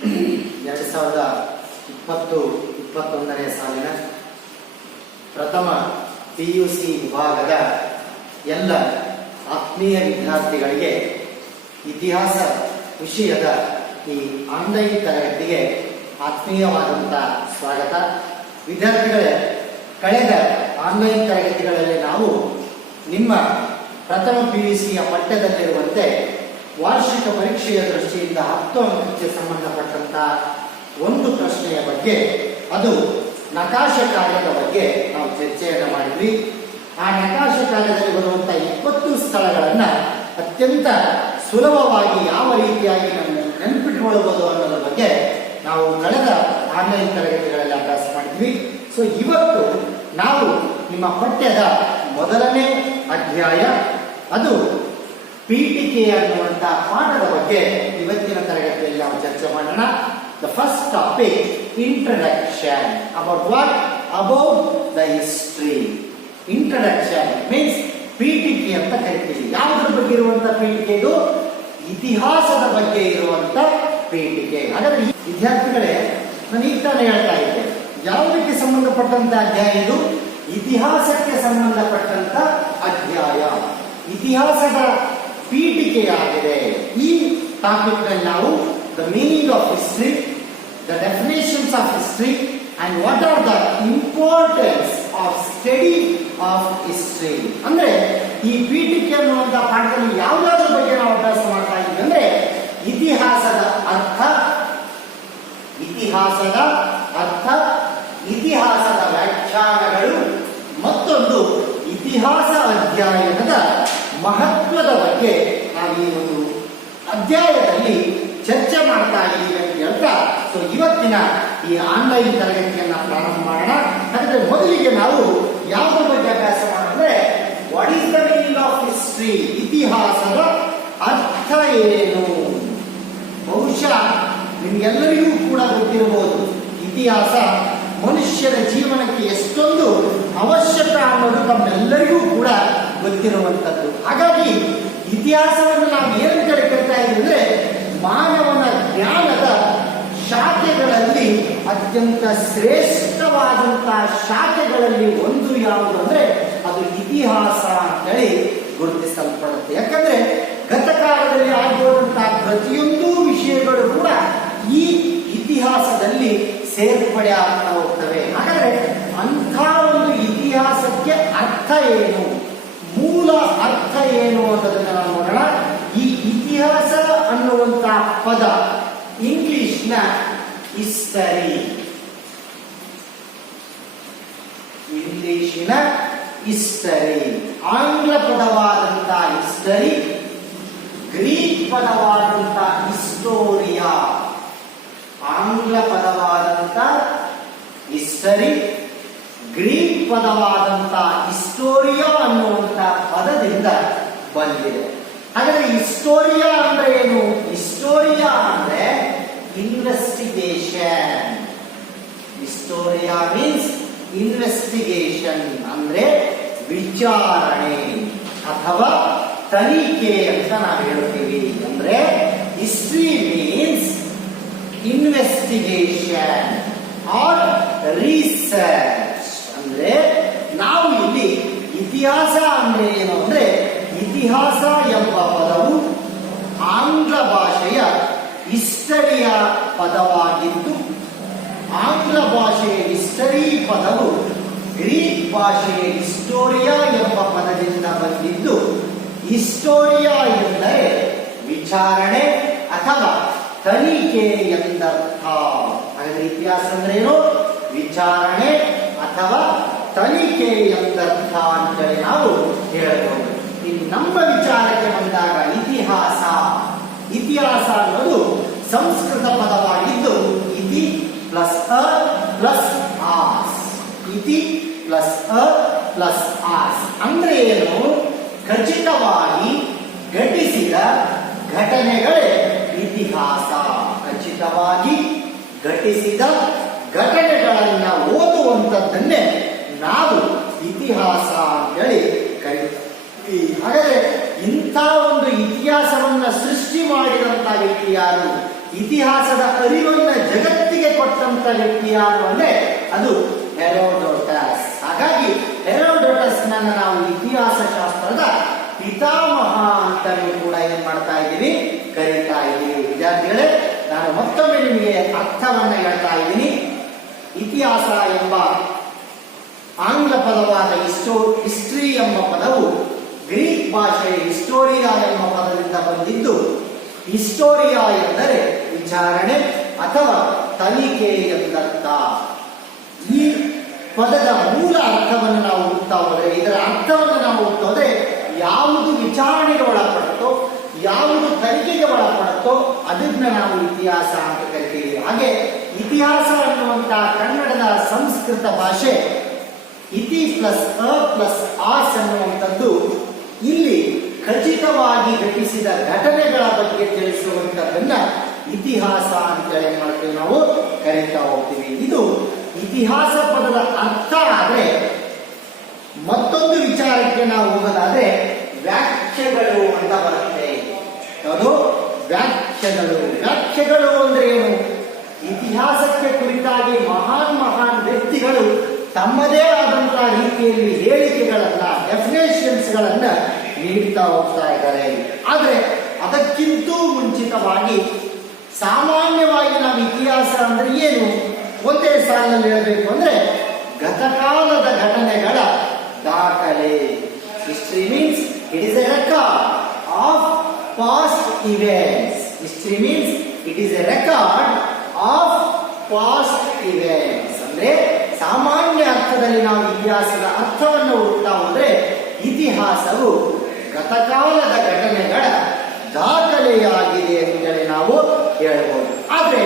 2020-21ನೇ ಸಾಲಿನ ಪ್ರಥಮ PUC ವಿಭಾಗದ ಎಲ್ಲ ಆತ್ಮೀಯ ವಿದ್ಯಾರ್ಥಿಗಳಿಗೆ ಇತಿಹಾಸ ವಿಷಯದ ಈ ಆನ್ಲೈನ್ ತರಗತಿಗೆ ಆತ್ಮೀಯವಾದಂಥ ಸ್ವಾಗತ. ವಿದ್ಯಾರ್ಥಿಗಳೇ, ಕಳೆದ ಆನ್ಲೈನ್ ತರಗತಿಗಳಲ್ಲಿ ನಾವು ನಿಮ್ಮ ಪ್ರಥಮ PUCಯ ಪಠ್ಯದಲ್ಲಿರುವಂತೆ ವಾರ್ಷಿಕ ಪರೀಕ್ಷೆಯ ದೃಷ್ಟಿಯಿಂದ 10 ಅಂಕಕ್ಕೆ ಸಂಬಂಧಪಟ್ಟಂತ ಒಂದು ಪ್ರಶ್ನೆಯ ಬಗ್ಗೆ, ಅದು ನಕಾಶೆ ಕಾರ್ಯದ ಬಗ್ಗೆ ನಾವು ಚರ್ಚೆಯನ್ನು ಮಾಡಿದ್ವಿ. ಆ ನಕಾಶೆ ಕಾರ್ಯದಲ್ಲಿ ಬರುವಂತಹ 20 ಸ್ಥಳಗಳನ್ನ ಅತ್ಯಂತ ಸುಲಭವಾಗಿ ಯಾವ ರೀತಿಯಾಗಿ ನೆನಪಿಟ್ಟುಕೊಳ್ಳಬಹುದು ಅನ್ನೋದ್ರ ಬಗ್ಗೆ ನಾವು ಕಳೆದ ಆನ್ಲೈನ್ ತರಗತಿಗಳಲ್ಲಿ ಅಭ್ಯಾಸ ಮಾಡಿದ್ವಿ. ಸೊ ಇವತ್ತು ನಾವು ನಿಮ್ಮ ಪಠ್ಯದ ಮೊದಲನೇ ಅಧ್ಯಾಯ, ಅದು ಪೀಠಿಕೆ ಅನ್ನುವಂಥ ಪಾಠದ ಬಗ್ಗೆ ಇವತ್ತಿನ ತರಗತಿಯಲ್ಲಿ ನಾವು ಚರ್ಚೆ ಮಾಡೋಣ. The first topic, introduction. About what? About the history. Introduction means ಪೀಠಿಕೆ ಅಂತ ಕರಿತೀವಿ. ಯಾವುದ್ರ ಬಗ್ಗೆ ಇರುವಂತ ಪೀಠಿಕೆ? ಇದು ಇತಿಹಾಸದ ಬಗ್ಗೆ ಇರುವಂತ ಪೀಠಿಕೆ. ಹಾಗಾದ್ರೆ ವಿದ್ಯಾರ್ಥಿಗಳೇ, ನಾನು ಈಗ ತಾನೇ ಹೇಳ್ತಾ ಇದ್ದೆ, ಯಾವುದಕ್ಕೆ ಸಂಬಂಧಪಟ್ಟಂತ ಅಧ್ಯಾಯ ಇದು? ಇತಿಹಾಸಕ್ಕೆ ಸಂಬಂಧಪಟ್ಟಂತ ಅಧ್ಯಾಯ, ಇತಿಹಾಸದ ಪೀಠಿಕೆಯಾಗಿದೆ. ಈ ಟಾಪಿಕ್ ನಲ್ಲಿ ನಾವು the meaning of history, the definitions of history and what are the importance of study of history. ಅಂದ್ರೆ ಈ ಪೀಠಿಕೆ ಅನ್ನುವಂತ ಪಾಠದಲ್ಲಿ ಯಾವುದಾದ್ರ ಬಗ್ಗೆ ನಾವು ಅಭ್ಯಾಸ ಮಾಡ್ತಾ ಇದ್ದೀವಿ ಅಂದ್ರೆ ಇತಿಹಾಸದ ಅರ್ಥ, ಇತಿಹಾಸದ ವ್ಯಾಖ್ಯಾನಗಳು, ಮತ್ತೊಂದು ಇತಿಹಾಸ ಅಧ್ಯಯನದ ಮಹತ್ವದ ಬಗ್ಗೆ ನಾವು ಈ ಒಂದು ಅಧ್ಯಾಯದಲ್ಲಿ ಚರ್ಚೆ ಮಾಡ್ತಾ ಇದ್ದೀವಿ ಅಂತ ಹೇಳ್ತಾ, ಸೊ ಇವತ್ತಿನ ಈ ಆನ್ಲೈನ್ ತರಗತಿಯನ್ನ ಪ್ರಾರಂಭ ಮಾಡೋಣ. ಹಾಗಾದ್ರೆ ಮೊದಲಿಗೆ ನಾವು ಯಾವುದ್ರ ಬಗ್ಗೆ ಅಭ್ಯಾಸ ಮಾಡಿದ್ರೆ, what is the meaning of history? ಇತಿಹಾಸದ ಅರ್ಥ ಏನು? ಬಹುಶಃ ನಿಮ್ಗೆಲ್ಲರಿಗೂ ಕೂಡ ಗೊತ್ತಿರಬಹುದು, ಇತಿಹಾಸ ಮನುಷ್ಯನ ಜೀವನಕ್ಕೆ ಎಷ್ಟೊಂದು ಅವಶ್ಯಕ ಅನ್ನೋದು ತಮ್ಮೆಲ್ಲರಿಗೂ ಕೂಡ ಗೊತ್ತಿರುವಂತದ್ದು. ಹಾಗಾಗಿ ಇತಿಹಾಸವನ್ನು ನಾವು ಏನಂತ ಕರಿತಾ ಇದ್ದೀವಿ ಅಂದ್ರೆ, ಮಾನವನ ಜ್ಞಾನದ ಶಾಖೆಗಳಲ್ಲಿ ಅತ್ಯಂತ ಶ್ರೇಷ್ಠವಾದಂತಹ ಶಾಖೆಗಳಲ್ಲಿ ಒಂದು ಯಾವುದು ಅಂದ್ರೆ ಅದು ಇತಿಹಾಸ ಅಂತೇಳಿ ಗುರುತಿಸಲ್ಪಡುತ್ತೆ. ಯಾಕಂದ್ರೆ ಗತಕಾಲದಲ್ಲಿ ಆಗಿರುವಂತಹ ಪ್ರತಿಯೊಂದು ವಿಷಯಗಳು ಕೂಡ ಈ ಇತಿಹಾಸದಲ್ಲಿ ಸೇರ್ಪಡೆ ಆಗ್ತಾ ಹೋಗ್ತವೆ. ಹಾಗಾದ್ರೆ ಅಂಥ ಒಂದು ಇತಿಹಾಸಕ್ಕೆ ಅರ್ಥ ಏನು, ಮೂಲ ಅರ್ಥ ಏನು ಅನ್ನೋದನ್ನ ನಾವು ನೋಡೋಣ. ಈ ಇತಿಹಾಸ ಅನ್ನುವಂತ ಪದ ಇಂಗ್ಲಿಷ್ನ ಹಿಸ್ಟರಿ, ಇಂಗ್ಲಿಶಿನ ಹಿಸ್ಟರಿ, ಆಂಗ್ಲ ಪದವಾದಂತ ಹಿಸ್ಟರಿ, ಗ್ರೀಕ್ ಪದವಾದಂತ ಹಿಸ್ಟೋರಿಯಾ. ಆಂಗ್ಲ ಪದವಾದಂತ ಹಿಸ್ಟರಿ, ಗ್ರೀಕ್ ಪದವಾದಂತ ಹಿಸ್ಟೋರಿಯಾ ಅನ್ನುವಂತ ಪದದಿಂದ ಬಂದಿದೆ. ಹಾಗಾದ್ರೆ ಹಿಸ್ಟೋರಿಯಾ ಅಂದ್ರೆ ಏನು? ಹಿಸ್ಟೋರಿಯಾ ಅಂದ್ರೆ ಇನ್ವೆಸ್ಟಿಗೇಷನ್. ಹಿಸ್ಟೋರಿಯಾ ಮೀನ್ಸ್ ಇನ್ವೆಸ್ಟಿಗೇಷನ್ ಅಂದ್ರೆ ವಿಚಾರಣೆ ಅಥವಾ ತನಿಖೆ ಅಂತ ನಾವು ಹೇಳ್ತೀವಿ. ಅಂದ್ರೆ history means investigation or research. ಅಂದ್ರೆ ನಾವು ಇಲ್ಲಿ ಇತಿಹಾಸ ಅಂದ್ರೆ ಏನು ಅಂದ್ರೆ, ಇತಿಹಾಸ ಎಂಬ ಪದವು ಆಂಗ್ಲ ಭಾಷೆಯ ಹಿಸ್ಟರಿಯ ಪದವಾಗಿದ್ದು, ಆಂಗ್ಲ ಭಾಷೆಯ ಹಿಸ್ಟರಿ ಪದವು ಗ್ರೀಕ್ ಭಾಷೆಯ ಹಿಸ್ಟೋರಿಯಾ ಎಂಬ ಪದದಿಂದ ಬಂದಿದ್ದು, ಹಿಸ್ಟೋರಿಯಾ ಎಂದರೆ ವಿಚಾರಣೆ ಅಥವಾ ತನಿಖೆ ಎಂದರ್ಥ. ಹಾಗಾದ್ರೆ ಇತಿಹಾಸ ಅಂದ್ರೆ ಏನು? ವಿಚಾರಣೆ ಅಥವಾ ತನಿಖೆ ಎಂದರ್ಥ ಅಂತೇಳಿ ನಾವು ಹೇಳಬಹುದು. ಇನ್ನು ನಮ್ಮ ವಿಚಾರಕ್ಕೆ ಬಂದಾಗ ಇತಿಹಾಸ ಅನ್ನೋದು ಸಂಸ್ಕೃತ ಪದವಾಗಿದ್ದು, ಇತಿ ಪ್ಲಸ್ ಅ ಪ್ಲಸ್ ಆಸ್, ಇತಿ ಪ್ಲಸ್ ಅ ಪ್ಲಸ್ ಆಸ್ ಅಂದ್ರೆ ಏನು? ಖಚಿತವಾಗಿ ಘಟಿಸಿದ ಘಟನೆಗಳೇ ಇತಿಹಾಸ. ಖಚಿತವಾಗಿ ಘಟಿಸಿದ ಘಟನೆಗಳನ್ನ ಓದುವಂತದ್ದನ್ನೇ ನಾವು ಇತಿಹಾಸ ಅಂತೇಳಿ ಕರೀತೀವಿ. ಹಾಗಾದ್ರೆ ಇಂಥ ಒಂದು ಇತಿಹಾಸವನ್ನ ಸೃಷ್ಟಿ ಮಾಡಿದಂತ ವ್ಯಕ್ತಿ ಯಾರು? ಇತಿಹಾಸದ ಅರಿವನ್ನ ಜಗತ್ತಿಗೆ ಕೊಟ್ಟಂತ ವ್ಯಕ್ತಿ ಯಾರು ಅಂದ್ರೆ ಅದು ಹೆರೋಡೋಟಸ್. ಹಾಗಾಗಿ ಹೆರೋಡೋಟಸ್ ನಾವು ಇತಿಹಾಸ ಶಾಸ್ತ್ರದ ಪಿತಾಮಹ ಅಂತಲೂ ಕೂಡ ಏನ್ ಮಾಡ್ತಾ ಇದ್ದೀವಿ, ಕರೀತಾ ಇದ್ದೀವಿ. ವಿದ್ಯಾರ್ಥಿಗಳೇ, ನಾನು ಮತ್ತೊಮ್ಮೆ ನಿಮಗೆ ಅರ್ಥವನ್ನ ಹೇಳ್ತಾ ಇದ್ದೀನಿ. ಇತಿಹಾಸ ಎಂಬ ಆಂಗ್ಲ ಪದವಾದ ಹಿಸ್ಟ್ರಿ ಎಂಬ ಪದವು ಗ್ರೀಕ್ ಭಾಷೆಯ ಹಿಸ್ಟೋರಿಯಾ ಎಂಬ ಪದದಿಂದ ಬಂದಿದ್ದು, ಹಿಸ್ಟೋರಿಯಾ ಎಂದರೆ ವಿಚಾರಣೆ ಅಥವಾ ತನಿಖೆ ಎಂದರ್ಥ. ಈ ಪದದ ಮೂಲ ಅರ್ಥವನ್ನು ನಾವು ಹುಡುಕ್ತಾ ಹೋದರೆ, ಇದರ ಅರ್ಥವನ್ನು ನಾವು ಹುಡುಕ್ತಾ ಹೋದರೆ, ಯಾವುದು ವಿಚಾರಣೆಗೆ ಒಳಪಡುತ್ತೋ, ಯಾವುದು ತನಿಖೆಗೆ ಒಳಪಡುತ್ತೋ ಅದನ್ನ ನಾವು ಇತಿಹಾಸ ಅಂತ ಕರಿತೀವಿ. ಹಾಗೆ ಇತಿಹಾಸ ಅನ್ನುವಂತಹ ಕನ್ನಡದ ಸಂಸ್ಕೃತ ಭಾಷೆ ಇತಿ ಪ್ಲಸ್ ಅ ಪ್ಲಸ್ ಆಸ್ ಅನ್ನುವಂಥದ್ದು ಇಲ್ಲಿ ಖಚಿತವಾಗಿ ಘಟಿಸಿದ ಘಟನೆಗಳ ಬಗ್ಗೆ ತಿಳಿಸುವಂತದ್ದನ್ನ ಇತಿಹಾಸ ಅಂತೇಳಿ ಏನ್ ಮಾಡ್ತೀವಿ, ನಾವು ಕರೀತಾ ಹೋಗ್ತೀವಿ. ಇದು ಇತಿಹಾಸ ಪದದ ಅರ್ಥ. ಆದ್ರೆ ಮತ್ತೊಂದು ವಿಚಾರಕ್ಕೆ ನಾವು ಹೋಗೋದಾದ್ರೆ ವ್ಯಾಖ್ಯೆಗಳು ಅಂತ ಬರುತ್ತೆ. ಯಾವುದು? ವ್ಯಾಖ್ಯೆಗಳು. ವ್ಯಾಖ್ಯೆಗಳು ಅಂದ್ರೆ ಏನು? ಇತಿಹಾಸಕ್ಕೆ ಕುರಿತಾಗಿ ಮಹಾನ್ ವ್ಯಕ್ತಿಗಳು ತಮ್ಮದೇ ಆದಂತಹ ರೀತಿಯಲ್ಲಿ ಹೇಳಿಕೆಗಳನ್ನ, ಡೆಫಿನೇಷನ್ಸ್ ಗಳನ್ನ ನೀಡ್ತಾ ಹೋಗ್ತಾ ಇದ್ದಾರೆ. ಆದ್ರೆ ಅದಕ್ಕಿಂತೂ ಮುಂಚಿತವಾಗಿ ಸಾಮಾನ್ಯವಾಗಿ ನಾವು ಇತಿಹಾಸ ಅಂದ್ರೆ ಏನು ಒಂದೇ ಸಾಲಿನಲ್ಲಿ ಹೇಳಬೇಕು ಅಂದ್ರೆ ಗತಕಾಲದ ಘಟನೆಗಳ ದಾಖಲೆ. History means it is A record of past events. History means it is A record of past events. ಅಂದ್ರೆ ಸಾಮಾನ್ಯ ಅರ್ಥದಲ್ಲಿ ನಾವು ಇತಿಹಾಸದ ಅರ್ಥವನ್ನು ಹುಡುಕ್ತಾ ಹೋದ್ರೆ ಇತಿಹಾಸವು ಗತಕಾಲದ ಘಟನೆಗಳ ದಾಖಲೆಯಾಗಿದೆ ಅಂತೇಳಿ ನಾವು ಹೇಳ್ಬೋದು. ಆದ್ರೆ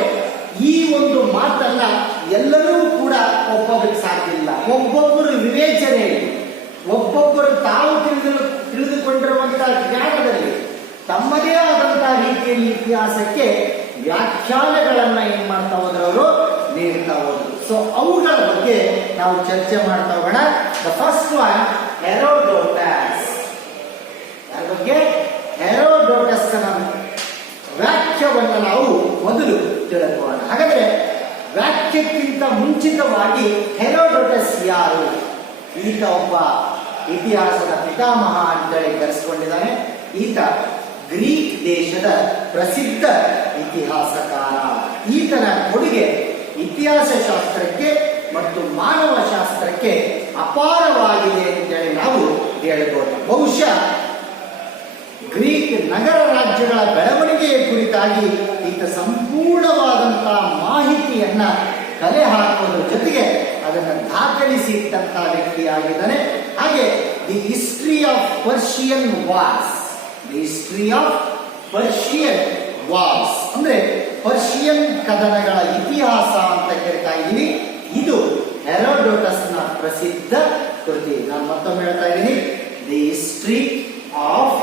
ಈ ಒಂದು ಮಾತನ್ನ ಎಲ್ಲರೂ ಕೂಡ ಒಪ್ಪೋದಕ್ಕೆ ಸಾಧ್ಯ ಇಲ್ಲ. ಒಬ್ಬೊಬ್ಬರು ವಿವೇಚನೆಯಲ್ಲಿ, ಒಬ್ಬೊಬ್ಬರು ತಾವು ತಿಳಿದುಕೊಂಡಿರುವಂತಹ ಜ್ಞಾನದಲ್ಲಿ ತಮ್ಮದೇ ಆದಂತಹ ರೀತಿಯಲ್ಲಿ ಇತಿಹಾಸಕ್ಕೆ ವ್ಯಾಖ್ಯಾನಗಳನ್ನ ಏನ್ ಮಾಡ್ತಾ ಹೋದ್ರು, ಅವರು ನೀಡ್ತಾ ಹೋದ್ರು. ಸೊ ಅವುಗಳ ಬಗ್ಗೆ ನಾವು ಚರ್ಚೆ ಮಾಡ್ತಾ ಹೋಗೋಣ. The first one Herodotus. ಯಾರ ಬಗ್ಗೆ? ಹೆರೋಡೋಟಸ್ ವ್ಯಾಖ್ಯವನ್ನು ನಾವು ಮೊದಲು ತಿಳ್ಕೊಳ್ಳೋಣ. ಹಾಗಾದ್ರೆ ವ್ಯಾಖ್ಯಕ್ಕಿಂತ ಮುಂಚಿತವಾಗಿ ಹೆರೋಡೋಟಸ್ ಯಾರು? ಈತ ಒಬ್ಬ ಇತಿಹಾಸದ ಪಿತಾಮಹ ಅಂತೇಳಿ ಕರೆಸಿಕೊಂಡಿದ್ದಾನೆ. ಈತ ಗ್ರೀಕ್ ದೇಶದ ಪ್ರಸಿದ್ಧ ಇತಿಹಾಸಕಾರ. ಈತನ ಕೊಡುಗೆ ಇತಿಹಾಸ ಶಾಸ್ತ್ರಕ್ಕೆ ಮತ್ತು ಮಾನವ ಶಾಸ್ತ್ರಕ್ಕೆ ಅಪಾರವಾಗಿದೆ ಅಂತೇಳಿ ನಾವು ಹೇಳಬಹುದು. ಬಹುಶಃ ಗ್ರೀಕ್ ನಗರ ರಾಜ್ಯಗಳ ಬೆಳವಣಿಗೆಯ ಕುರಿತಾಗಿ ಈತ ಸಂಪೂರ್ಣವಾದಂತಹ ಮಾಹಿತಿಯನ್ನ ಕಲೆ ಹಾಕೋದ್ರ ಜೊತೆಗೆ ಅದನ್ನು ದಾಖಲಿಸಿ ಇಟ್ಟಂತಹ ವ್ಯಕ್ತಿಯಾಗಿದ್ದಾನೆ. ಹಾಗೆ the history of Persian wars, the history of Persian wars ಅಂದ್ರೆ ಪರ್ಷಿಯನ್ ಕದನಗಳ ಇತಿಹಾಸ ಅಂತ ಕರಿತಾ ಇದ್ದೀವಿ. ಇದು ಹೆರೋಡೋಟಸ್ನ ಪ್ರಸಿದ್ಧ ಕೃತಿ. ನಾನು ಮತ್ತೊಮ್ಮೆ ಹೇಳ್ತಾ ಇದ್ದೀನಿ, the history of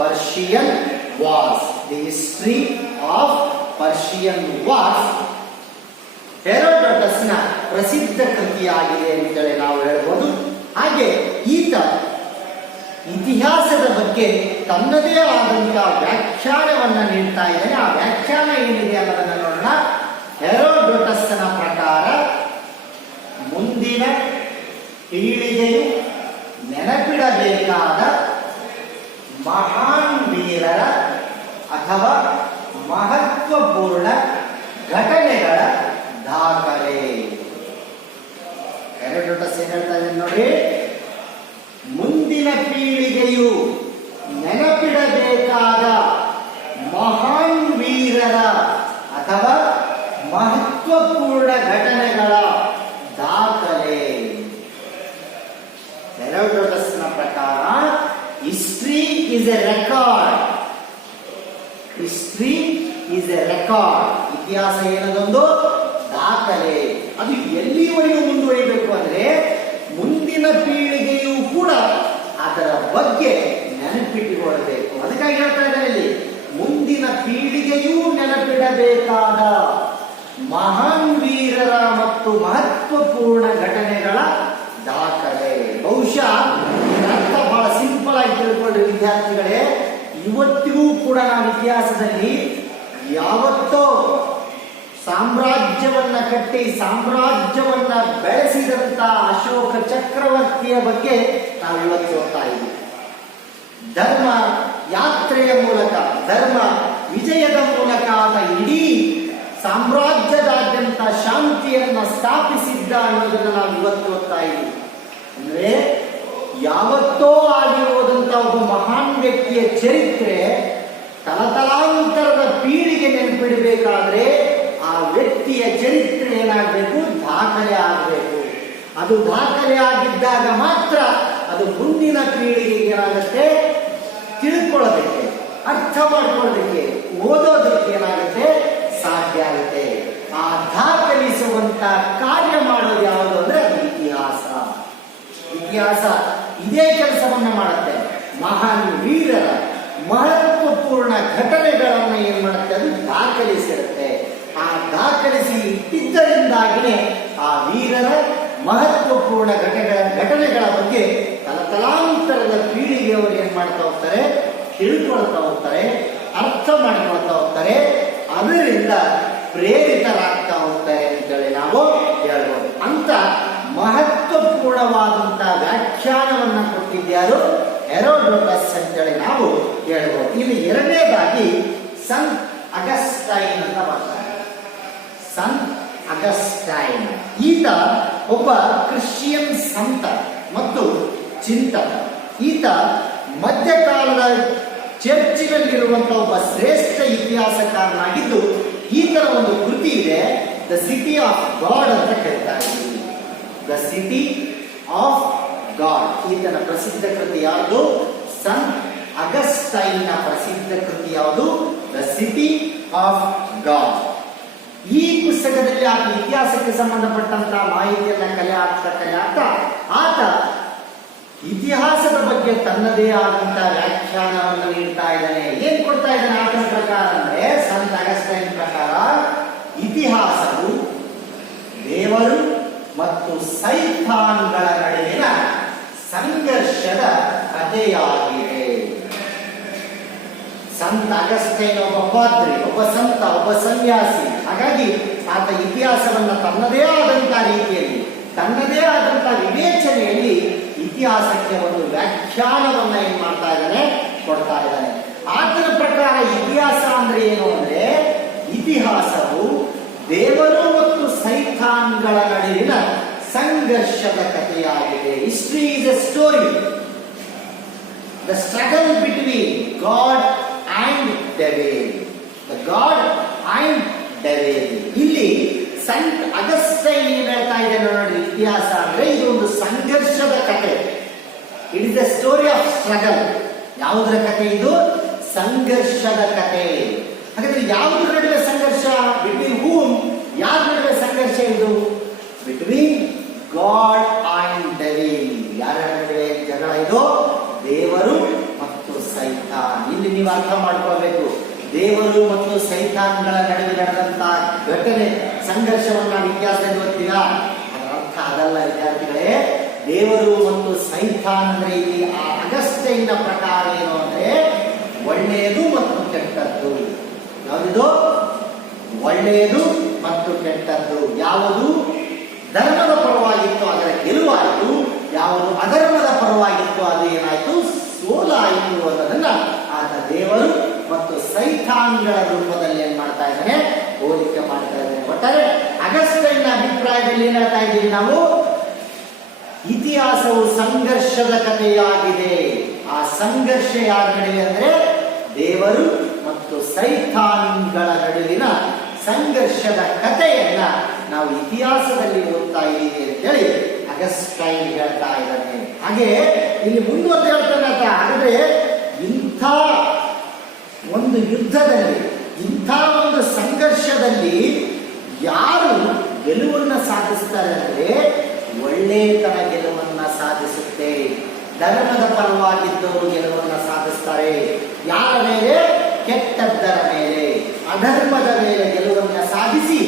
Persian wars. The history of Persian wars ಹೆರೋಡೋಟಸ್ನ ಪ್ರಸಿದ್ಧ ಕೃತಿಯಾಗಿದೆ ಅಂತೇಳಿ ನಾವು ಹೇಳ್ಬೋದು. ಹಾಗೆ ಈತ ಇತಿಹಾಸದ ಬಗ್ಗೆ ತನ್ನದೇ ಆದಂತಹ ವ್ಯಾಖ್ಯಾನವನ್ನ ನೀಡ್ತಾ ಇದ್ದಾನೆ. ಆ ವ್ಯಾಖ್ಯಾನ ಏನಿದೆ ಅನ್ನೋದನ್ನ ನೋಡೋಣ. ಹೆರೋಡೋಟಸ್ನ ಪ್ರಕಾರ ಮುಂದಿನ ಪೀಳಿಗೆಯು ನೆನಪಿಡಬೇಕಾದ ಮಹಾನ್ ವೀರರ ಅಥವಾ ಮಹತ್ವಪೂರ್ಣ ಘಟನೆಗಳ ದಾಖಲೆ. ಹೆರೋಡೋಟಸ್ ಏನ್ ಹೇಳ್ತಾ ಇದ್ದಾನೆ ನೋಡಿ, ಮುಂದಿನ ಪೀಳಿಗೆಯು ನೆನಪಿಡಬೇಕಾದ ಮಹಾನ್ ವೀರರ ಅಥವಾ ಮಹತ್ವಪೂರ್ಣ ಘಟನೆಗಳ ದಾಖಲೆ. ಹೆರೋಡೋಟಸ್ನ ಪ್ರಕಾರ history is A record. History is A record. ಇತಿಹಾಸ ಏನದೊಂದು ದಾಖಲೆ. ಅದು ಎಲ್ಲಿವರೆಗೂ ಮುಂದುವರಿಬೇಕು ಅಂದ್ರೆ ಮುಂದಿನ ಪೀಳಿಗೆಯು ಕೂಡ ಅದರ ಬಗ್ಗೆ ನೆನಪಿಟ್ಟುಕೊಳ್ಳಬೇಕು. ಅದಕ್ಕಾಗಿ ಹೇಳ್ತಾ ಇದ್ದಾರೆ ಇಲ್ಲಿ, ಮುಂದಿನ ಪೀಳಿಗೆಯೂ ನೆನಪಿಡಬೇಕಾದ ಮಹಾನ್ ವೀರರ ಮತ್ತು ಮಹತ್ವಪೂರ್ಣ ಘಟನೆಗಳ ದಾಖಲೆ. ಬಹುಶಃ ಅರ್ಥ ಬಹಳ ಸಿಂಪಲ್ ಆಗಿ ತಿಳ್ಕೊಂಡ್ರೆ ವಿದ್ಯಾರ್ಥಿಗಳೇ, ಇವತ್ತಿಗೂ ಕೂಡ ನಾವು ಇತಿಹಾಸದಲ್ಲಿ ಯಾವತ್ತೋ ಸಾಮ್ರಾಜ್ಯವನ್ನ ಕಟ್ಟಿ ಸಾಮ್ರಾಜ್ಯವನ್ನ ಬೆಳೆಸಿದಂತ ಅಶೋಕ ಚಕ್ರವರ್ತಿಯ ಬಗ್ಗೆ ನಾವಿವತ್ತು ಓದ್ತಾ ಇದ್ದೀವಿ. ಧರ್ಮ ಯಾತ್ರೆಯ ಮೂಲಕ, ಧರ್ಮ ವಿಜಯದ ಮೂಲಕ ಆತ ಇಡೀ ಸಾಮ್ರಾಜ್ಯದಾದ್ಯಂತ ಶಾಂತಿಯನ್ನ ಸ್ಥಾಪಿಸಿದ್ದ ಅನ್ನೋದನ್ನ ನಾವು ಇವತ್ತು ಓದ್ತಾ ಇದ್ದೀವಿ. ಅಂದ್ರೆ ಯಾವತ್ತೋ ಆಗಿರುವುದಂತ ಒಬ್ಬ ಮಹಾನ್ ವ್ಯಕ್ತಿಯ ಚರಿತ್ರೆ ತಲತಲಾಂತರದ ಪೀಳಿಗೆ ನೆನಪಿಡಬೇಕಾದ್ರೆ ಆ ವ್ಯಕ್ತಿಯ ಚರಿತ್ರೆ ಏನಾಗಬೇಕು? ದಾಖಲೆ ಆಗಬೇಕು. ಅದು ದಾಖಲೆ ಆಗಿದ್ದಾಗ ಮಾತ್ರ ಅದು ಮುಂದಿನ ಪೀಳಿಗೆಗೆ ಏನಾಗುತ್ತೆ? ತಿಳ್ಕೊಳ್ಳೋದಕ್ಕೆ, ಅರ್ಥ ಮಾಡ್ಕೊಳ್ಳೋದಕ್ಕೆ, ಓದೋದಕ್ಕೆ ಏನಾಗುತ್ತೆ? ಸಾಧ್ಯ ಆಗುತ್ತೆ. ಆ ದಾಖಲಿಸುವಂತ ಕಾರ್ಯ ಮಾಡೋದು ಯಾವುದು ಅಂದ್ರೆ ಅದು ಇತಿಹಾಸ. ಇತಿಹಾಸ ಇದೇ ಕೆಲಸವನ್ನ ಮಾಡುತ್ತೆ. ಮಹಾನ್ ವೀರರ ಮಹತ್ವಪೂರ್ಣ ಘಟನೆಗಳನ್ನ ಏನ್ ಮಾಡುತ್ತೆ? ಅದು ದಾಖಲಿಸಿರುತ್ತೆ. ಆ ದಾಖಲಿಸಿ ಇಟ್ಟಿದ್ದರಿಂದಾಗಿನೇ ಆ ವೀರರ ಮಹತ್ವಪೂರ್ಣ ಘಟನೆಗಳ ಬಗ್ಗೆ ತಲತಲಾಂತರದ ಪೀಳಿಗೆಯವರು ಏನ್ ಮಾಡ್ತಾ ಹೋಗ್ತಾರೆ? ತಿಳ್ಕೊಳ್ತಾ ಹೋಗ್ತಾರೆ, ಅರ್ಥ ಮಾಡ್ಕೊಳ್ತಾ ಹೋಗ್ತಾರೆ, ಅದರಿಂದ ಪ್ರೇರಿತರಾಗ್ತಾ ಹೋಗ್ತಾರೆ ಅಂತೇಳಿ ನಾವು ಹೇಳ್ಬೋದು. ಅಂತ ಮಹತ್ವಪೂರ್ಣವಾದಂತ ವ್ಯಾಖ್ಯಾನವನ್ನ ಕೊಟ್ಟಿದ್ಯಾರು? ಹೆರೋಡೋಟಸ್ ಅಂತೇಳಿ ನಾವು ಹೇಳ್ಬೋದು. ಇಲ್ಲಿ ಎರಡನೇದಾಗಿ ಸಂತ್ ಅಗಸ್ಟೈನ್ ಅಂತ ಬರ್ತಾರೆ. ಸಂತ್ ಅಗಸ್ಟೈನ್ ಈತ ಒಬ್ಬ ಕ್ರಿಶ್ಚಿಯನ್ ಸಂತ ಮತ್ತು ಚಿಂತಕ. ಈತ ಮಧ್ಯಕಾಲದ ಚರ್ಚಿನಲ್ಲಿರುವಂತಹ ಒಬ್ಬ ಶ್ರೇಷ್ಠ ಇತಿಹಾಸಕಾರನಾಗಿದ್ದು ಈತನ ಒಂದು ಕೃತಿ ಇದೆ, ದ ಸಿಟಿ ಆಫ್ ಗಾಡ್ ಅಂತ ಕರೀತಾರೆ. ದ ಸಿಟಿ ಆಫ್ ಗಾಡ್ ಈತನ ಪ್ರಸಿದ್ಧ ಕೃತಿ ಯಾವುದು? ಸಂತ್ ಅಗಸ್ಟೈನ್ ನ ಪ್ರಸಿದ್ಧ ಕೃತಿ ಯಾವುದು? The city of god. ಈ ಪುಸ್ತಕದಲ್ಲಿ ಆತ ಇತಿಹಾಸಕ್ಕೆ ಸಂಬಂಧಪಟ್ಟಂತಹ ಮಾಹಿತಿಯನ್ನ ಕಲೆ ಆಗ್ತಾ ಆತ ಇತಿಹಾಸದ ಬಗ್ಗೆ ತನ್ನದೇ ಆದಂತಹ ವ್ಯಾಖ್ಯಾನವನ್ನು ನೀಡ್ತಾ ಇದ್ದಾನೆ. ಏನ್ ಕೊಡ್ತಾ ಇದ್ದಾನೆ ಆತನ ಪ್ರಕಾರ ಅಂದ್ರೆ, ಸಂತ ಅಗಸ್ಟೈನ್ ಪ್ರಕಾರ ಇತಿಹಾಸವು ದೇವರು ಮತ್ತು ಸೈತಾನ್ಗಳ ನಡುವಿನ ಸಂಘರ್ಷದ ಕಥೆಯಾಗಿದೆ. ಸಂತ ಅಗಸ್ಟೈನ್ ಒಬ್ಬ ಪಾದ್ರಿ, ಒಬ್ಬ ಸಂತ, ಒಬ್ಬ ಸನ್ಯಾಸಿ. ಹಾಗಾಗಿ ಆತ ಇತಿಹಾಸವನ್ನ ತನ್ನದೇ ಆದಂತಹ ರೀತಿಯಲ್ಲಿ, ತನ್ನದೇ ಆದಂತಹ ವಿವೇಚನೆಯಲ್ಲಿ ಇತಿಹಾಸಕ್ಕೆ ಒಂದು ವ್ಯಾಖ್ಯಾನವನ್ನ ಏನ್ ಮಾಡ್ತಾ ಇದ್ದಾನೆ? ಕೊಡ್ತಾ ಇದ್ದಾನೆ. ಆತನ ಪ್ರಕಾರ ಇತಿಹಾಸ ಅಂದ್ರೆ ಏನು ಅಂದ್ರೆ, ಇತಿಹಾಸವು ದೇವರು ಮತ್ತು ಸೈತಾನ್ಗಳ ನಡುವಿನ ಸಂಘರ್ಷದ ಕಥೆಯಾಗಿದೆ. History is a story, the struggle between god and devil, the god and devil. ಇಲ್ಲಿ ಸಂತ್ ಅಗಸ್ಟೈನ್ ಏನ್ ಹೇಳ್ತಾ ಇದ್ದಾನೆ ನೋಡಿ, ಇತಿಹಾಸ ಅಂದ್ರೆ ಇದು ಒಂದು ಸಂಘರ್ಷದ ಕಥೆ. It is the story of struggle. ಯಾವುದರ ಕಥೆ ಇದು? ಸಂಘರ್ಷದ ಕಥೆ. ಹಾಗಾದ್ರೆ ಯಾವುದ್ರ ನಡುವೆ ಸಂಘರ್ಷ? ಬಿಟ್ವೀನ್ ಹೂಮ್? ಯಾರ ನಡುವೆ ಸಂಘರ್ಷ ಇದು? Between god and devil. ಯಾರ ನಡುವೆ ಜಗಳ ಇದು? ದೇವರು ಮತ್ತು ಸೈತಾನ್. ಇಲ್ಲಿ ನೀವು ಅರ್ಥ ಮಾಡ್ಕೋಬೇಕು, ದೇವರು ಮತ್ತು ಸೈತಾನ್ಗಳ ನಡುವೆ ನಡೆದಂತಹ ಘಟನೆ ಸಂಘರ್ಷವನ್ನು ನಾವು ಇತಿಹಾಸದಲ್ಲಿ ಓದ್ತೀರಾ? ಅದರ ಅರ್ಥ ಅದಲ್ಲ ವಿದ್ಯಾರ್ಥಿಗಳೇ. ದೇವರು ಮತ್ತು ಸೈತಾನ್ ಅಂದ್ರೆ ಇಲ್ಲಿ ಆ ಅಗಸ್ಟೈನ್ ಪ್ರಕಾರ ಏನು ಅಂದ್ರೆ ಒಳ್ಳೆಯದು ಮತ್ತು ಕೆಟ್ಟದ್ದು. ಯಾವುದು? ಒಳ್ಳೆಯದು ಮತ್ತು ಕೆಟ್ಟದ್ದು. ಯಾವುದು ಧರ್ಮದ ಪರವಾಗಿತ್ತು ಅದರ ಗೆಲುವಾಯಿತು, ಯಾವುದು ಅಧರ್ಮದ ಪರವಾಗಿತ್ತು ಅದು ಏನಾಯ್ತು? ಸೋಲಾಯಿತು ಅನ್ನೋದನ್ನ ಆತ ದೇವರು ಮತ್ತು ಸೈತಾನ್ಗಳ ರೂಪದಲ್ಲಿ ಏನ್ ಮಾಡ್ತಾ ಇದ್ದಾನೆ? ಹೋಲಿಕೆ ಮಾಡ್ತಾ ಇದ್ದಾನೆ. ಒಟ್ಟಾರೆ ಅಗಸ್ಟೈನ್ ಅಭಿಪ್ರಾಯದಲ್ಲಿ ಏನ್ ಹೇಳ್ತಾ ಇದ್ದೀವಿ ನಾವು? ಇತಿಹಾಸವು ಸಂಘರ್ಷದ ಕಥೆಯಾಗಿದೆ. ಆ ಸಂಘರ್ಷ ಯಾರ ನಡುವೆ ಅಂದ್ರೆ ದೇವರು ಮತ್ತು ಸೈತಾನ್ಗಳ ನಡುವಿನ ಸಂಘರ್ಷದ ಕಥೆಯನ್ನ ನಾವು ಇತಿಹಾಸದಲ್ಲಿ ಓದ್ತಾ ಇದ್ದೀವಿ ಅಂತೇಳಿ ಅಗಸ್ಟೈನ್ ಹೇಳ್ತಾ ಇದ್ದಾನೆ. ಹಾಗೆ ಇಲ್ಲಿ ಮುಂದುವರೆದು ಹೇಳ್ತಾನೆ ಅಂತ. ಹಾಗಾದ್ರೆ ಇಂಥ ಒಂದು ಯುದ್ಧದಲ್ಲಿ, ಇಂಥ ಒಂದು ಸಂಘರ್ಷದಲ್ಲಿ ಯಾರು ಗೆಲುವನ್ನ ಸಾಧಿಸ್ತಾರೆ ಅಂದ್ರೆ ಒಳ್ಳೆತನ ಗೆಲುವನ್ನ ಸಾಧಿಸುತ್ತೆ. ಧರ್ಮದ ಪರವಾಗಿದ್ದವರು ಗೆಲುವನ್ನ ಸಾಧಿಸ್ತಾರೆ. ಯಾರ ಮೇಲೆ? ಕೆಟ್ಟದ್ದರ ಮೇಲೆ, ಅಧರ್ಮದ ಮೇಲೆ ಗೆಲುವನ್ನ ಸಾಧಿಸಿ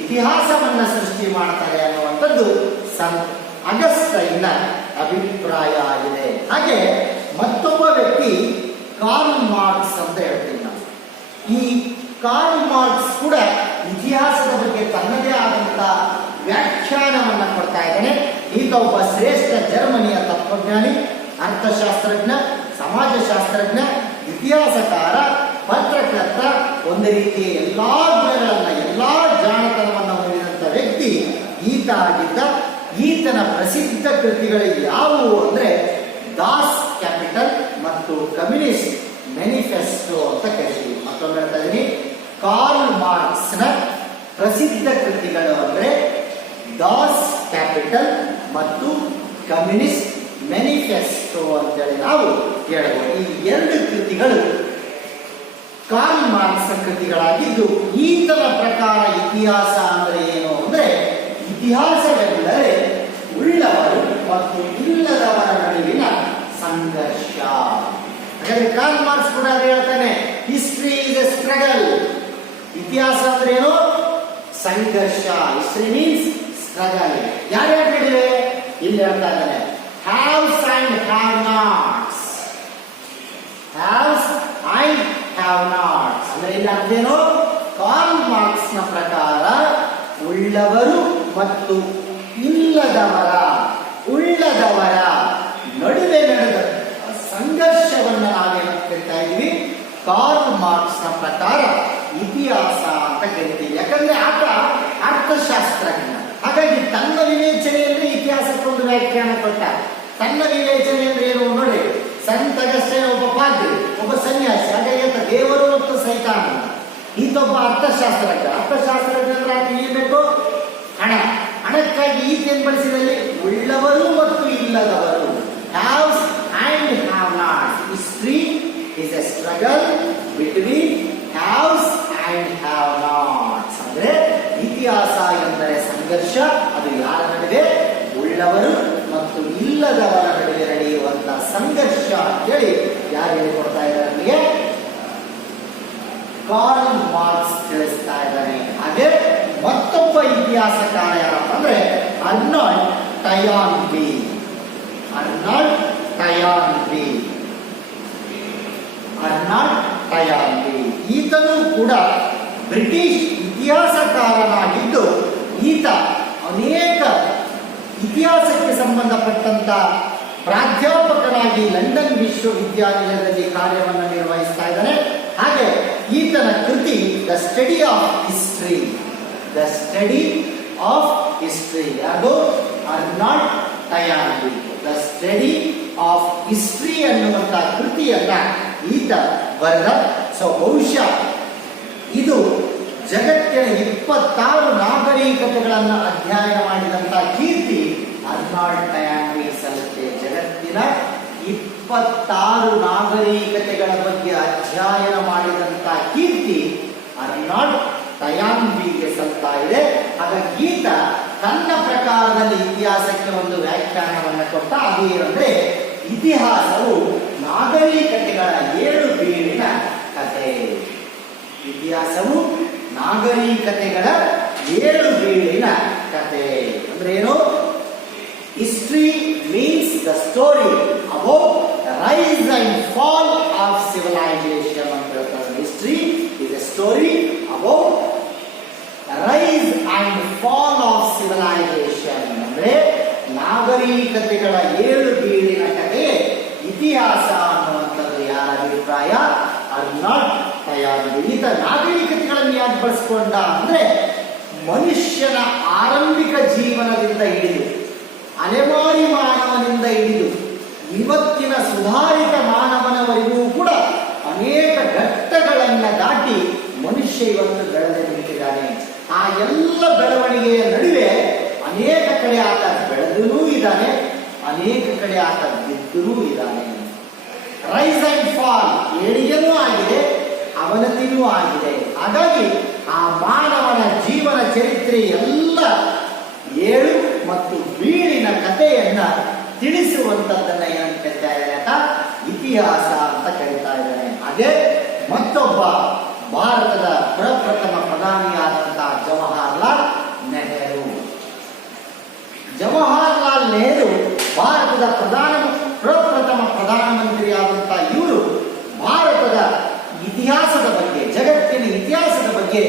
ಇತಿಹಾಸವನ್ನ ಸೃಷ್ಟಿ ಮಾಡ್ತಾರೆ ಅನ್ನುವಂಥದ್ದು ಸಂತ್ ಅಗಸ್ಟೈನ್ನ ಅಭಿಪ್ರಾಯ ಆಗಿದೆ. ಹಾಗೆ ಮತ್ತೊಬ್ಬ ವ್ಯಕ್ತಿ ಕಾರ್ಲ್ ಮಾರ್ಕ್ಸ್ ಅಂತ ಹೇಳ್ತೀವಿ ನಾವು. ಈ ಕಾರ್ಲ್ ಮಾರ್ಕ್ಸ್ ಕೂಡ ಇತಿಹಾಸದ ತನ್ನದೇ ಆದಂತ ವ್ಯಾಖ್ಯಾನವನ್ನ ಕೊಡ್ತಾ ಇದ್ದಾನೆ. ಈತ ಒಬ್ಬ ಶ್ರೇಷ್ಠ ಜರ್ಮನಿಯ ತತ್ವಜ್ಞಾನಿ, ಅರ್ಥಶಾಸ್ತ್ರಜ್ಞ, ಸಮಾಜಶಾಸ್ತ್ರಜ್ಞ, ಇತಿಹಾಸಕಾರ, ಪತ್ರಕರ್ತ, ಒಂದು ರೀತಿಯ ಎಲ್ಲಾ ಗುಣಗಳನ್ನ, ಎಲ್ಲಾ ಜಾಣತನವನ್ನು ಹೊಂದಿದಂತ ವ್ಯಕ್ತಿ ಈತ ಆಗಿದ್ದ. ಈತನ ಪ್ರಸಿದ್ಧ ಕೃತಿಗಳು ಯಾವುವು ಅಂದ್ರೆ ದಾಸ್ ಕ್ಯಾಪಿಟಲ್ ಮತ್ತು ಕಮ್ಯುನಿಸ್ಟ್ ಮ್ಯಾನಿಫೆಸ್ಟೋ ಅಂತ ಕರೀತೀವಿ. ಮತ್ತೊಮ್ಮೆ ಹೇಳ್ತಾ ಇದೀನಿ, ಕಾರ್ಲ್ ಮಾರ್ಕ್ಸ್ ನ ಪ್ರಸಿದ್ಧ ಕೃತಿಗಳು ಅಂದ್ರೆ ದಾಸ್ ಕ್ಯಾಪಿಟಲ್ ಮತ್ತು ಕಮ್ಯುನಿಸ್ಟ್ ಮ್ಯಾನಿಫೆಸ್ಟೋ ಅಂತೇಳಿ ನಾವು ಹೇಳಬಹುದು. ಈ ಎರಡು ಕೃತಿಗಳು ಕಾರ್ಲ್ ಮಾರ್ಕ್ಸ್ ಕೃತಿಗಳಾಗಿದ್ದು, ಈತನ ಪ್ರಕಾರ ಇತಿಹಾಸ ಅಂದ್ರೆ ಏನು ಅಂದ್ರೆ ಇತಿಹಾಸವೆಂದರೆ ಉಳ್ಳವರು ಮತ್ತು ಇಲ್ಲದವರ ನಡುವಿನ ಸಂಘರ್ಷ. ಹಾಗಾದ್ರೆ ಕಾರ್ಲ್ ಮಾರ್ಕ್ಸ್ ಕೂಡ ಹೇಳ್ತಾನೆ, ಹಿಸ್ಟ್ರಿ ಇಸ್ ಎ ಸ್ಟ್ರಗಲ್. ಇತಿಹಾಸ ಅಂದ್ರೆ ಏನು? ಸಂಘರ್ಷ. History means struggle. ಯಾರ್ಯಾರ ನಡುವೆ? ಇಲ್ಲಿ ಹೇಳ್ತಾ ಇದ್ದಾನೆ, haves and have knots. Haves and have knots ಅಂದ್ರೆ ಇಲ್ಲಿ ಅರ್ಥೇನು? ಕಾರ್ಲ್ ಮಾರ್ಕ್ಸ್ ನ ಪ್ರಕಾರ ಉಳ್ಳವರು ಮತ್ತು ಉಳ್ಳದವರ ನಡುವೆ ನಡೆದ ಸಂಘರ್ಷವನ್ನು ನಾವೇನು ಕರಿತಾ ಇದ್ವಿ? ಕಾರ್ಲ್ ಮಾರ್ಕ್ಸ್ ನ ಪ್ರಕಾರ ಇತಿಹಾಸ ಅಂತ ಕರಿತೀವಿ. ಯಾಕಂದ್ರೆ ಆತ ಅರ್ಥಶಾಸ್ತ್ರಜ್ಞ. ಹಾಗಾಗಿ ತನ್ನ ವಿವೇಚನೆಯಲ್ಲಿ ಇತಿಹಾಸಕ್ಕೊಂದು ವ್ಯಾಖ್ಯಾನ ಕೊಟ್ಟ. ತನ್ನ ವಿವೇಚನೆ ಅಂದ್ರೆ ಏನು ನೋಡಿ, ಸಂತ ಅಗಸ್ಟೈನ್ ಒಬ್ಬ ಪಾದ್ರಿ, ಒಬ್ಬ ಸನ್ಯಾಸಿ. ಹಾಗಾಗಿ ಆತ ದೇವರು ಮತ್ತು ಸೈತಾನ. ಈತೊಬ್ಬ ಅರ್ಥಶಾಸ್ತ್ರಜ್ಞ. ಅರ್ಥಶಾಸ್ತ್ರಜ್ಞ ಅಂದ್ರೆ ಆತ ಏನ್ ಬೇಕು? ಹಣ. ಹಣಕ್ಕಾಗಿ ಈತ ಏನ್ ಬಳಸಿದಲ್ಲಿ ಉಳ್ಳವರು ಮತ್ತು ಇಲ್ಲದವರು, haves and have not. History is A struggle between haves and have knots. ಅಂದ್ರೆ ಇತಿಹಾಸ ಎಂದರೆ ಸಂಘರ್ಷ. ಅದು ಯಾರ ನಡುವೆ? ಉಳ್ಳವರು ಮತ್ತು ಇಲ್ಲದವರ ನಡುವೆ ನಡೆಯುವಂತಹ ಸಂಘರ್ಷ ಅಂತೇಳಿ ಯಾರು ಹೇಳಿಕೊಡ್ತಾ ಇದ್ದಾರೆ ನಮಗೆ? ಕಾರ್ಲ್ ಮಾರ್ಕ್ಸ್ ತಿಳಿಸ್ತಾ ಇದ್ದಾನೆ. ಹಾಗೆ ಮತ್ತೊಬ್ಬ ಇತಿಹಾಸಕಾರ ಯಾರಪ್ಪ ಅಂದ್ರೆ ಅರ್ನಾಲ್ಡ್ ಟಯಾನ್ಬಿ. ಅರ್ನಾಲ್ಡ್ ಟಯಾನ್ಬಿ ಈತನು ಕೂಡ ಬ್ರಿಟಿಷ್ ಇತಿಹಾಸಕಾರನಾಗಿದ್ದು, ಈತ ಅನೇಕ ಇತಿಹಾಸಕ್ಕೆ ಸಂಬಂಧಪಟ್ಟಂತ ಪ್ರಾಧ್ಯಾಪಕನಾಗಿ ಲಂಡನ್ ವಿಶ್ವವಿದ್ಯಾನಿಲಯದಲ್ಲಿ ಕಾರ್ಯವನ್ನು ನಿರ್ವಹಿಸ್ತಾ ಇದ್ದಾನೆ. ಹಾಗೆ ಈತನ ಕೃತಿ ದ ಸ್ಟಡಿ ಆಫ್ ಹಿಸ್ಟ್ರಿ. ಯಾವುದು? Arnold Toynbee. The study of history ಅನ್ನುವಂತ ಕೃತಿಯನ್ನ ಈತ ಬರೆದ. ಸೊ ಬಹುಶಃ ಇದು ಜಗತ್ತಿನ 26 ನಾಗರಿಕತೆಗಳನ್ನು ಅಧ್ಯಯನ ಮಾಡಿದಂತ ಕೀರ್ತಿ ಅರ್ನಾಲ್ಡ್ ಟಯಾನ್ಬಿ ಸಲ್ಲುತ್ತೆ. ಜಗತ್ತಿನ 26 ನಾಗರಿಕತೆಗಳ ಬಗ್ಗೆ ಅಧ್ಯಯನ ಮಾಡಿದಂತ ಕೀರ್ತಿ ಅರ್ನಾಲ್ಡ್ ಟಯಾನ್ಬಿಗೆ ಸಲ್ತಾ ಇದೆ. ಹಾಗಾಗಿ ಈತ ತನ್ನ ಪ್ರಕಾರದಲ್ಲಿ ಇತಿಹಾಸಕ್ಕೆ ಒಂದು ವ್ಯಾಖ್ಯಾನವನ್ನು ಕೊಟ್ಟ. ಅದೇನೆಂದ್ರೆ ಇತಿಹಾಸವು ನಾಗರಿಕತೆಗಳ 7 ಬೀಳಿನ ಕತೆ. ಇತಿಹಾಸವು ನಾಗರಿಕತೆಗಳ 7 ಬೀಳಿನ ಕತೆ ಅಂದ್ರೆ ಏನು? History means the story about rise and fall of civilisation ಅಂತ ಹೇಳ್ತಾರೆ. History is a story about rise and fall of civilisation ಅಂದ್ರೆ ನಾಗರಿಕತೆಗಳ 7 ಬೀಳಿನ ಕತೆ ಇತಿಹಾಸ ಅನ್ನುವಂಥದ್ದು ಯಾರ ಅಭಿಪ್ರಾಯ? Arnold Toynbee. ಈತ ನಾಗರಿಕತೆಗಳನ್ನು ಯಾಕೆ ಬಳಸಿಕೊಂಡ ಅಂದ್ರೆ ಮನುಷ್ಯನ ಆರಂಭಿಕ ಜೀವನದಿಂದ ಹಿಡಿದು ಅಲೆಮಾರಿ ಮಾನವನಿಂದ ಹಿಡಿದು ಇವತ್ತಿನ ಸುಧಾರಿತ ಮಾನವನವರೆಗೂ ಕೂಡ ಅನೇಕ ಘಟ್ಟಗಳನ್ನ ದಾಟಿ ಮನುಷ್ಯ ಇವತ್ತು ಬೆಳೆದು ನಿಂತಿದ್ದಾನೆ. ಆ ಎಲ್ಲ ಬೆಳವಣಿಗೆಯ ನಡುವೆ ಅನೇಕ ಕಡೆ ಆತ ಬೆಳೆದೂ ಇದ್ದಾನೆ, ಅನೇಕ ಕಡೆ ಆತ ಬಿದ್ದೂ ಇದ್ದಾನೆ. ರೈಸ್ ಅಂಡ್ ಫಾಲ್, ಏಳಿಗೆನೂ ಆಗಿದೆ, ಅವನತಿನೂ ಆಗಿದೆ. ಹಾಗಾಗಿ ಆ ಮಾನವನ ಜೀವನ ಚರಿತ್ರೆ ಎಲ್ಲ 7 ಮತ್ತು ಬೀಳಿನ ಕಥೆಯನ್ನ ತಿಳಿಸುವಂತದ್ದನ್ನ ಏನಂತ ಕರೀತಾ ಇದ್ದಾರೆ? ಇತಿಹಾಸ ಅಂತ ಕರೀತಾ ಇದ್ದಾರೆ. ಹಾಗೆ ಮತ್ತೊಬ್ಬ ಭಾರತದ ಪ್ರಪ್ರಥಮ ಪ್ರಧಾನಿಯಾದಂತಹ ಜವಾಹರ್ಲಾಲ್ ನೆಹರು ಭಾರತದ ಪ್ರಪ್ರಥಮ ಪ್ರಧಾನಮಂತ್ರಿಯಾದಂತಹ ಇವರು ಭಾರತದ ಇತಿಹಾಸದ ಬಗ್ಗೆ, ಜಗತ್ತಿನ ಇತಿಹಾಸದ ಬಗ್ಗೆ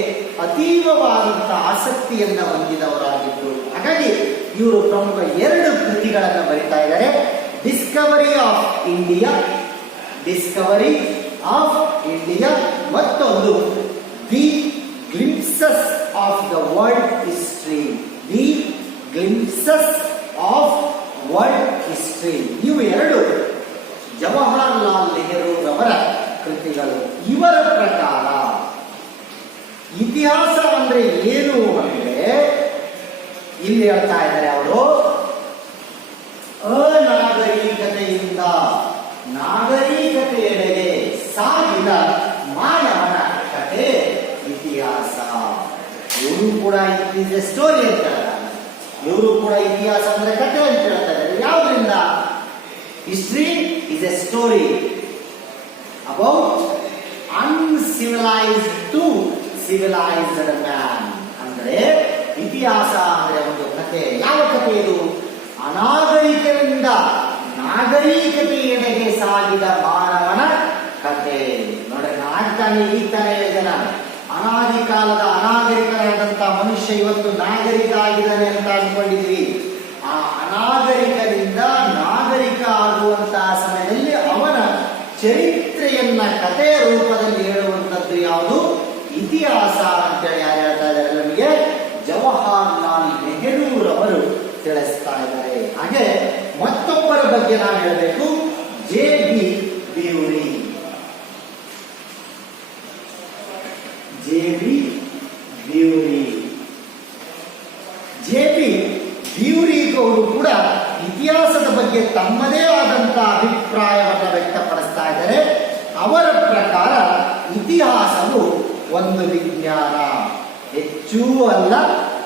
ಅತೀ ಅತೀವವಾದಂತಹ ಆಸಕ್ತಿಯನ್ನ ಹೊಂದಿದವರಾಗಿದ್ದರು. ಹಾಗಾಗಿ ಇವರು ಪ್ರಮುಖ 2 ಕೃತಿಗಳನ್ನು ಬರೀತಾ ಇದ್ದಾರೆ. Discovery of India, discovery of India, ಮತ್ತೊಂದು the glimpses of the world history, the glimpses of world history. ಇವು 2 ಜವಾಹರಲಾಲ್ ನೆಹರು ರವರ ಕೃತಿಗಳು. ಇವರ ಪ್ರಕಾರ ಇತಿಹಾಸ ಅಂದ್ರೆ ಏನು ಅಂದ್ರೆ, ಇಲ್ಲಿ ಹೇಳ್ತಾ ಇದ್ದಾರೆ ಅವರು, ಅನಾಗರಿಕತೆಯಿಂದ ನಾಗರಿಕತೆಯೆಡೆಗೆ ಸಾಗಿದ ಮಾನವನ ಕಥೆ ಇತಿಹಾಸ. ಇವರು ಕೂಡ ಇಟ್ ಇಸ್ ಸ್ಟೋರಿ ಅಂತ ಹೇಳ್ತಾರೆ. ಇವರು ಕೂಡ ಇತಿಹಾಸ ಅಂದ್ರೆ ಕಥೆ ಅಂತ ಹೇಳ್ತಾ ಇದ್ದಾರೆ. ಯಾವುದರಿಂದ? History is a story about uncivilised to civilised man. ಅಂದ್ರೆ ಇತಿಹಾಸ ಅಂದ್ರೆ ಒಂದು ಕಥೆ. ಯಾವ ಕಥೆ ಇದು? ಅನಾಗರಿಕರಿಂದ ನಾಗರಿಕತೆಯೆಡೆಗೆ ಸಾಗಿದ ಮಾನವನ ಕಥೆ. ನೋಡ್ರಿ, ಆಗ್ತಾನೆ ಈಗ ತಾನೇ ಹೇಳಿದೆ ನಾನು, ಅನಾದಿ ಕಾಲದ ಅನಾಗರಿಕನಾದಂತ ಮನುಷ್ಯ ಇವತ್ತು ನಾಗರಿಕ ಆಗಿದ್ದಾನೆ ಅಂತ ಅನ್ಕೊಂಡಿದ್ವಿ. ಆ ಅನಾಗರಿಕರಿಂದ ನಾಗರಿಕ ಆಗುವಂತಹ ಸಮಯದಲ್ಲಿ ಅವನ ಚರಿತ್ರೆಯನ್ನ ಕಥೆಯ ರೂಪದಲ್ಲಿ ಹೇಳುವಂಥದ್ದು ಯಾವುದು? ಇತಿಹಾಸ ಅಂತೇಳಿ ಯಾರು ಹೇಳ್ತಾ ಇದ್ದಾರೆ ನಮಗೆ? ಜವಾಹರಲಾಲ್ ನೆಹರೂರವರು ತಿಳಿಸ್ತಾ ಇದ್ದಾರೆ. ಹಾಗೆ ಮತ್ತೊಬ್ಬರ ಬಗ್ಗೆ ನಾನು ಹೇಳಬೇಕು, ಜೆ.ಬಿ. ಬ್ಯೂರಿ. ಜೆ.ಬಿ. ಬ್ಯೂರಿ, ಜೆ.ಬಿ. ಬ್ಯೂರಿ ಅವರು ಕೂಡ ಇತಿಹಾಸದ ಬಗ್ಗೆ ತಮ್ಮದೇ ಆದಂತಹ ಅಭಿಪ್ರಾಯವನ್ನು ವ್ಯಕ್ತಪಡಿಸ್ತಾ ಇದ್ದಾರೆ. ಅವರ ಪ್ರಕಾರ ಇತಿಹಾಸವು ಒಂದು ವಿಜ್ಞಾನ, ಹೆಚ್ಚೂ ಅಲ್ಲ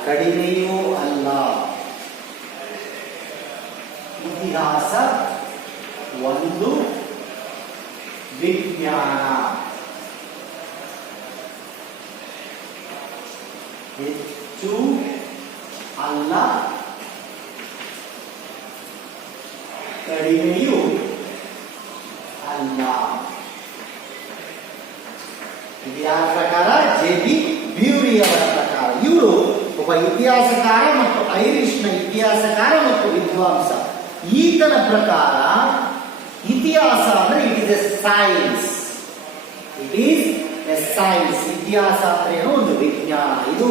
ಕಡಿಮೆಯೂ ಅಲ್ಲ. ಇತಿಹಾಸ ಒಂದು ವಿಜ್ಞಾನ, ಹೆಚ್ಚು ಅಲ್ಲ ಕಡಿಮೆಯೂ ಅಲ್ಲ. ಇದು ಯಾರ ಪ್ರಕಾರ? ಜೆ.ಬಿ. ಬ್ಯೂರಿ ಅವರ ಪ್ರಕಾರ. ಇವರು ಒಬ್ಬ ಇತಿಹಾಸಕಾರ ಮತ್ತು ಐರಿಷ್ನ ಇತಿಹಾಸಕಾರ ಮತ್ತು ವಿದ್ವಾಂಸ. ಈತನ ಪ್ರಕಾರ ಇತಿಹಾಸ ಅಂದ್ರೆ it is A science, it is A science. ಇತಿಹಾಸ ಅಂದ್ರೆ ಏನೋ ಒಂದು ವಿಜ್ಞಾನ. ಇದು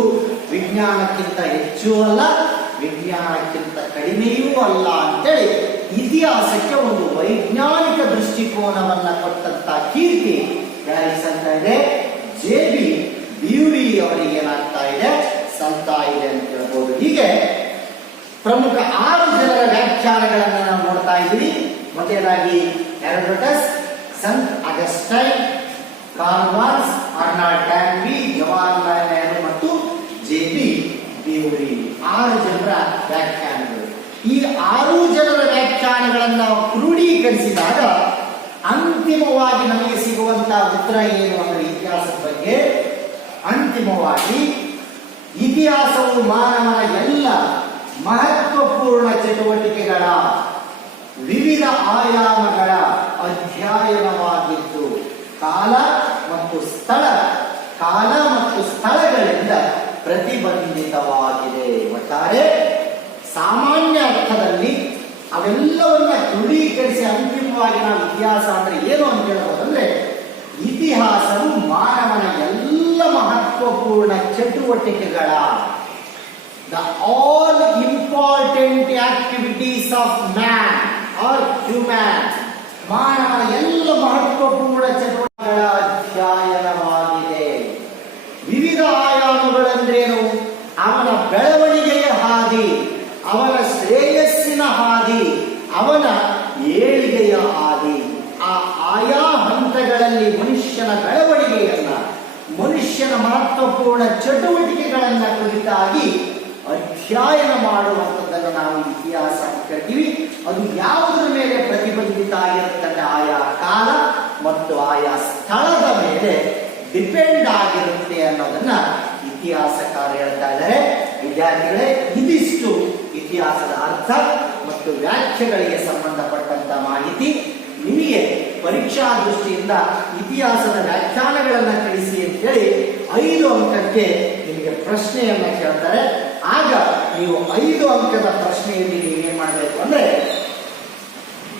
ವಿಜ್ಞಾನಕ್ಕಿಂತ ಹೆಚ್ಚು ಅಲ್ಲ, ವಿಜ್ಞಾನಕ್ಕಿಂತ ಕಡಿಮೆಯೂ ಅಲ್ಲ ಅಂತೇಳಿ ಇತಿಹಾಸಕ್ಕೆ ಒಂದು ವೈಜ್ಞಾನಿಕ ದೃಷ್ಟಿಕೋನವನ್ನ ಕೊಟ್ಟಂತ ಕೀರ್ತಿ ಯಾರಿಗೆ ಸಂತ ಇದೆ? ಜೆ.ಬಿ. ಬ್ಯೂರಿ ಅವರಿಗೆ ಏನಾಗ್ತಾ ಇದೆ? ಸಂತಾ ಇದೆ ಅಂತ ಹೇಳ್ಬೋದು. ಹೀಗೆ ಪ್ರಮುಖ 6 ಜನರ ವ್ಯಾಖ್ಯಾನಗಳನ್ನು ನಾವು ನೋಡ್ತಾ ಇದ್ದೀವಿ. ಮೊದಲನೇದಾಗಿ ಹೆರೋಡೋಟಸ್, ಸಂತ್ Augustine, Cornwallis, Arnold Toynbee, Jawaharlal Nehru ಮತ್ತು ಜೆ.ಬಿ. ಬ್ಯೂರಿ. 6 ಜನರ ವ್ಯಾಖ್ಯಾನಗಳು. ಈ 6 ಜನರ ವ್ಯಾಖ್ಯಾನಗಳನ್ನು ಕ್ರೋಢೀಕರಿಸಿದಾಗ ಅಂತಿಮವಾಗಿ ನಮಗೆ ಸಿಗುವಂತಹ ಉತ್ತರ ಏನು ಅಂದ್ರೆ ಇತಿಹಾಸದ ಬಗ್ಗೆ, ಅಂತಿಮವಾಗಿ ಇತಿಹಾಸವು ಮಾನವನ ಎಲ್ಲ ಮಹತ್ವಪೂರ್ಣ ಚಟುವಟಿಕೆಗಳ ವಿವಿಧ ಆಯಾಮಗಳ ಅಧ್ಯಯನವಾಗಿದ್ದು ಕಾಲ ಮತ್ತು ಸ್ಥಳಗಳಿಂದ ಪ್ರತಿಬಂಧಿತವಾಗಿದೆ. ಒಟ್ಟಾರೆ ಸಾಮಾನ್ಯ ಅರ್ಥದಲ್ಲಿ ಅವೆಲ್ಲವನ್ನ ಕ್ರೋಢೀಕರಿಸಿ ಅಂತಿಮವಾಗಿ ನಾವು ಇತಿಹಾಸ ಅಂದ್ರೆ ಏನು ಅಂತ ಹೇಳ್ಬೋದಂದ್ರೆ, ಇತಿಹಾಸವು ಮಾನವನ ಎಲ್ಲ ಮಹತ್ವಪೂರ್ಣ ಚಟುವಟಿಕೆಗಳ the all important activities of man or human, ಮಾನವನ ಎಲ್ಲ ಮಹತ್ವಪೂರ್ಣ ಚಟುವಟಿಕೆಗಳ ಅಧ್ಯಯನವಾಗಿದೆ. ವಿವಿಧ ಆಯಾಮಗಳೆಂದ್ರೇನು? ಅವನ ಬೆಳವಣಿಗೆಯ ಹಾದಿ, ಅವನ ಶ್ರೇಯಸ್ಸಿನ ಹಾದಿ, ಅವನ ಏಳಿಗೆಯ ಹಾದಿ. ಆ ಆಯಾ ಹಂತಗಳಲ್ಲಿ ಮನುಷ್ಯನ ಬೆಳವಣಿಗೆಯನ್ನ, ಮನುಷ್ಯನ ಮಹತ್ವಪೂರ್ಣ ಚಟುವಟಿಕೆಗಳನ್ನ ಕುರಿತಾಗಿ ಅಧ್ಯಯನ ಮಾಡುವಂಥದ್ದನ್ನು ನಾವು ಇತಿಹಾಸ ಕರಿತೀವಿ. ಅದು ಯಾವುದರ ಮೇಲೆ ಪ್ರತಿಬಂಧಿತ ಆಗಿರುತ್ತದೆ? ಆಯಾ ಕಾಲ ಮತ್ತು ಆಯಾ ಸ್ಥಳದ ಮೇಲೆ ಡಿಪೆಂಡ್ ಆಗಿರುತ್ತೆ ಅನ್ನೋದನ್ನ ಇತಿಹಾಸಕಾರ ಹೇಳ್ತಾ ಇದ್ದಾರೆ. ವಿದ್ಯಾರ್ಥಿಗಳೇ, ಇದಿಷ್ಟು ಇತಿಹಾಸದ ಅರ್ಥ ಮತ್ತು ವ್ಯಾಖ್ಯೆಗಳಿಗೆ ಸಂಬಂಧಪಟ್ಟಂತ ಮಾಹಿತಿ. ನಿಮಗೆ ಪರೀಕ್ಷಾ ದೃಷ್ಟಿಯಿಂದ ಇತಿಹಾಸದ ವ್ಯಾಖ್ಯಾನಗಳನ್ನ ತಿಳಿಸಿ ಅಂತೇಳಿ 5 ಅಂಕಕ್ಕೆ ನಿಮಗೆ ಪ್ರಶ್ನೆಯನ್ನ ಕೇಳ್ತಾರೆ. ಆಗ ನೀವು 5 ಅಂಕದ ಪ್ರಶ್ನೆಯಲ್ಲಿ ನೀವೇನ್ ಮಾಡಬೇಕು ಅಂದ್ರೆ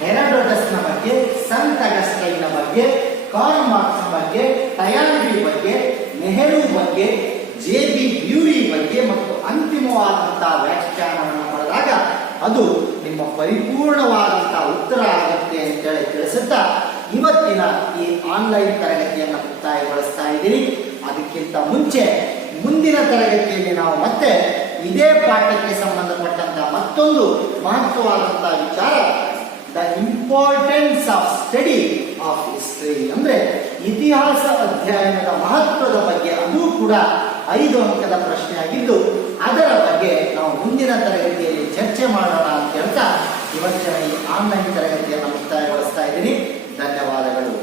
ಹೆರಾಡೋಟಸ್ನ ಬಗ್ಗೆ, ಸಂತ್ ಅಗಸ್ಟೈನ್ನ ಬಗ್ಗೆ, ಕಾರ್ಲ್ ಮಾರ್ಕ್ಸ್ ಬಗ್ಗೆ, ಟಯಾನ್ಬಿ ಬಗ್ಗೆ, ನೆಹರು ಬಗ್ಗೆ, ಜೆ.ಬಿ. ಬ್ಯೂರಿ ಬಗ್ಗೆ ಮತ್ತು ಅಂತಿಮವಾದಂತಹ ವ್ಯಾಖ್ಯಾನವನ್ನು ಮಾಡಿದಾಗ ಅದು ನಿಮ್ಮ ಪರಿಪೂರ್ಣವಾದಂತಹ ಉತ್ತರ ಆಗುತ್ತೆ ಅಂತೇಳಿ ತಿಳಿಸುತ್ತಾ ಇವತ್ತಿನ ಈ ಆನ್ಲೈನ್ ತರಗತಿಯನ್ನು ಮುಕ್ತಾಯಗೊಳಿಸ್ತಾ ಇದ್ದೀನಿ. ಅದಕ್ಕಿಂತ ಮುಂಚೆ ಮುಂದಿನ ತರಗತಿಯಲ್ಲಿ ನಾವು ಮತ್ತೆ ಇದೇ ಪಾಠಕ್ಕೆ ಸಂಬಂಧಪಟ್ಟಂತಹ ಮತ್ತೊಂದು ಮಹತ್ವವಾದಂತಹ ವಿಚಾರ the importance of study of history, ಅಂದ್ರೆ ಇತಿಹಾಸ ಅಧ್ಯಯನದ ಮಹತ್ವದ ಬಗ್ಗೆ, ಅದು ಕೂಡ 5 ಅಂಕದ ಪ್ರಶ್ನೆ ಆಗಿದ್ದು ಅದರ ಬಗ್ಗೆ ನಾವು ಮುಂದಿನ ತರಗತಿಯಲ್ಲಿ ಚರ್ಚೆ ಮಾಡೋಣ ಅಂತ ಹೇಳ್ತಾ ಇವತ್ತಿನ ಈ ಆನ್ಲೈನ್ ತರಗತಿಯನ್ನು ಮುಕ್ತಾಯಗೊಳಿಸ್ತಾ ಇದ್ದೀನಿ. ಧನ್ಯವಾದಗಳು.